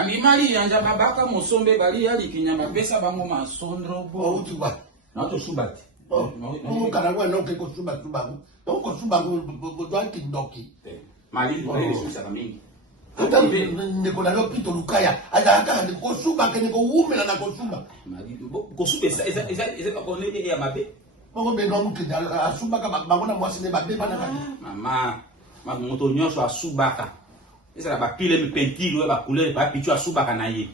Mami mali yanja babaka musombe bali yali kinyama pesa bango masondro bo. Utuba. Na to subati. Kana kwa no ke ko suba tuba. To ko suba go dwa kindoki. Mali ko le susa kamingi. Ata ndiko na lopito lukaya. Aka ko suba ke ko umela na ko suba. Mali ko suba eza ko ne ya mabe. Bongo be no mukida asuba ka bangona mwasi ne babe bana ka. Mama, moto nyonso asubaka. Eza ba pile mi pentilo ba couleur ba pichu asubaka na ye.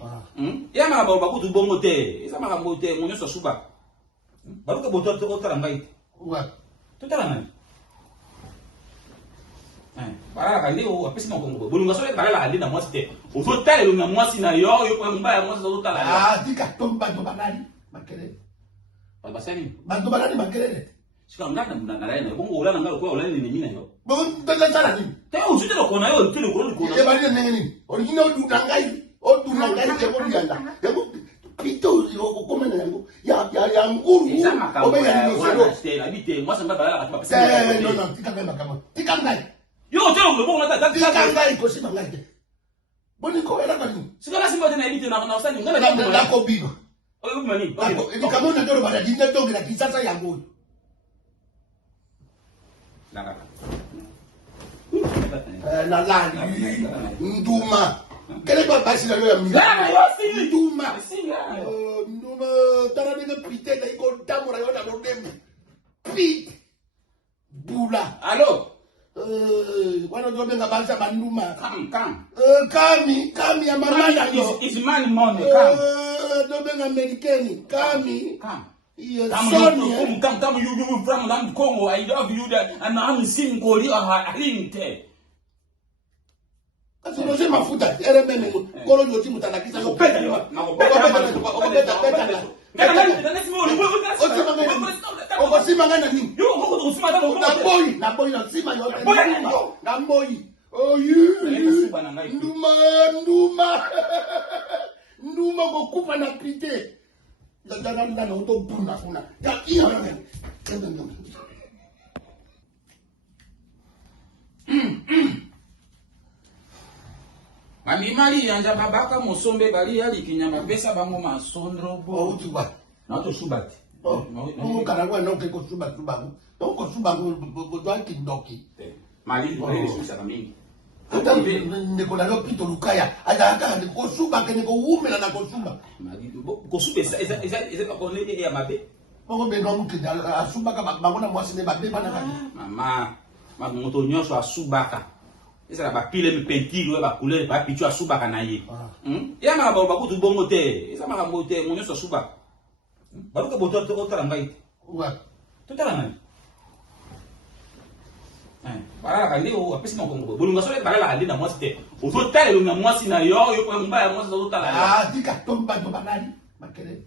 Ya mama ba kutu bongo te. Eza mama mote mo nyonso asubaka. Ba ko boto to otara ngai. Wa. To tara nani? Bara ka leo apesi na kongo. Bolunga so bara la ali na mwasi te. O so tale na mwasi na yo ko mbaya mwasi zo tala. Dika tomba do banani makelele. Ba basani. Bantu banani makelele. Sika ngana na rena bongo ola ngalo ko ola ni mina yo. Bongo tata tala ni. Te o sute ko na yo tele ko na. E bari ne ngeni. Original du nangai. O du nangai ke ko dianda. Yabo pito yo ko mena yango. Ya nguru. O be ya ni sero. Stela bite mwasa ngaba ka pa. No tika ngaba kama. Tika ngai. Yo tele ko bongo na tata. Tika ngai ko sima ngai. Boni ko era kani. Sika na simba tena bite na usani ngana na ko bigo. O yo mani. Ni kama na doro bana dinda dongi na kisasa yango. Na lali nduma kele kwa basi na yo nduma nduma tara ni pite na iko tamura yo na ndembe pi bula allo wana ndo benga balsa banduma kami ya mamanda is money come ndo benga amerikani kami yes, come, you from Land Congo. I love you that, and I'm seeing Goli or Halinte. Kasi no se mafuta, ere meme kolo yoti mutanakisa yo peta yo. Oko sima ngana nini? Na boy na sima yo. Na boy. Oh you. Nduma go kupa na pite. Jangan untuk punah. Ya iya kan. Mami mali yanja babaka musombe bali yali kinyama pesa bango masondro bo. Utuba. Na to subati. Kana kwa no ke ko suba tuba. To ko suba go dwa kindoki. Mali ko le susa kamingi. Ata ndiko na lopito lukaya. Aka ko suba ke ko umela na ko suba. Mali ko suba eza ko ne ya mabe. Bongo be no mukida asubaka bangona mwasi ne babe bana ka. Mama, moto nyonso asubaka. Eza ba pile mi pentilo ba couleur ba pichu asubaka na ye. Ya mama ba kutu bongo te. Eza mama mote mo nyonso asubaka. Ba ko boto to otara ngai. Wa. To tara nani? Bara ka leo apesi na kongo. Bolunga so bara la ali na mwasi te. O so tale na mwasi na yo ko mbaya mwasi zo tala. Dika tomba do banani makelele.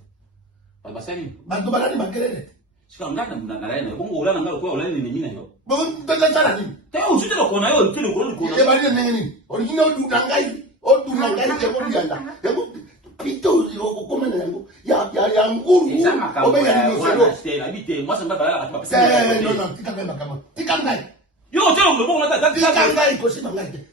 Ba basani. Bantu banani makelele. Sika ngana na rena bongo ola ngalo ko ola ni mina yo. Bongo tata tala ni. Te o sute ko na yo tele ko na. E bari ne ngeni. Original du nangai. O du nangai ke ko dianda. Yabo pito yo ko mena yango. Ya nguru. O be ya ni sero. Stela bite mwasa ngaba ka pa. No tika ngaba kama. Tika ngai. Yo tele ko bongo na tata. Tika ngai ko sima ngai.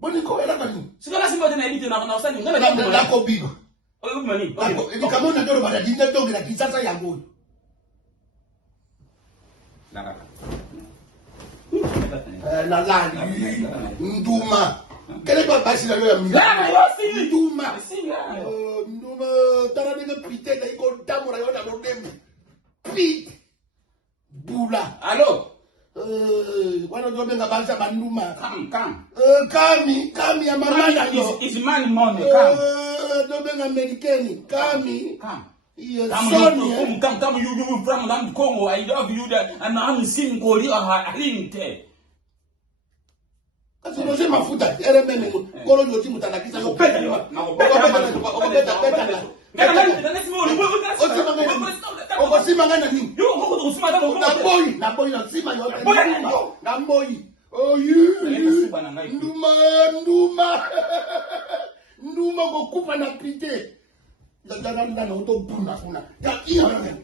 Boni ko era kani. Sika na simba tena bite na usani ngana na ko bigo. O yo mani. Ni kama na doro bana dinda dongi na kisasa yango. Na lali nduma kele kwa basi na yo nduma tara ni pite na iko tamura yo na ndembe pi bula allo wana ndo benga balsa banduma kami ya mamanda is money come ndo benga amerikani kami yes, come, you from Land Congo. I love you that, and I'm seeing Goli or Halinte. Kasi no se mafuta, ere meme kolo yoti mutanakisa yo peta yo. Oko sima ngana nini? Na boy na sima yo. Na boy. Oh you. Nduma go kupa na pite. Jangan untuk punah. Ya iya kan.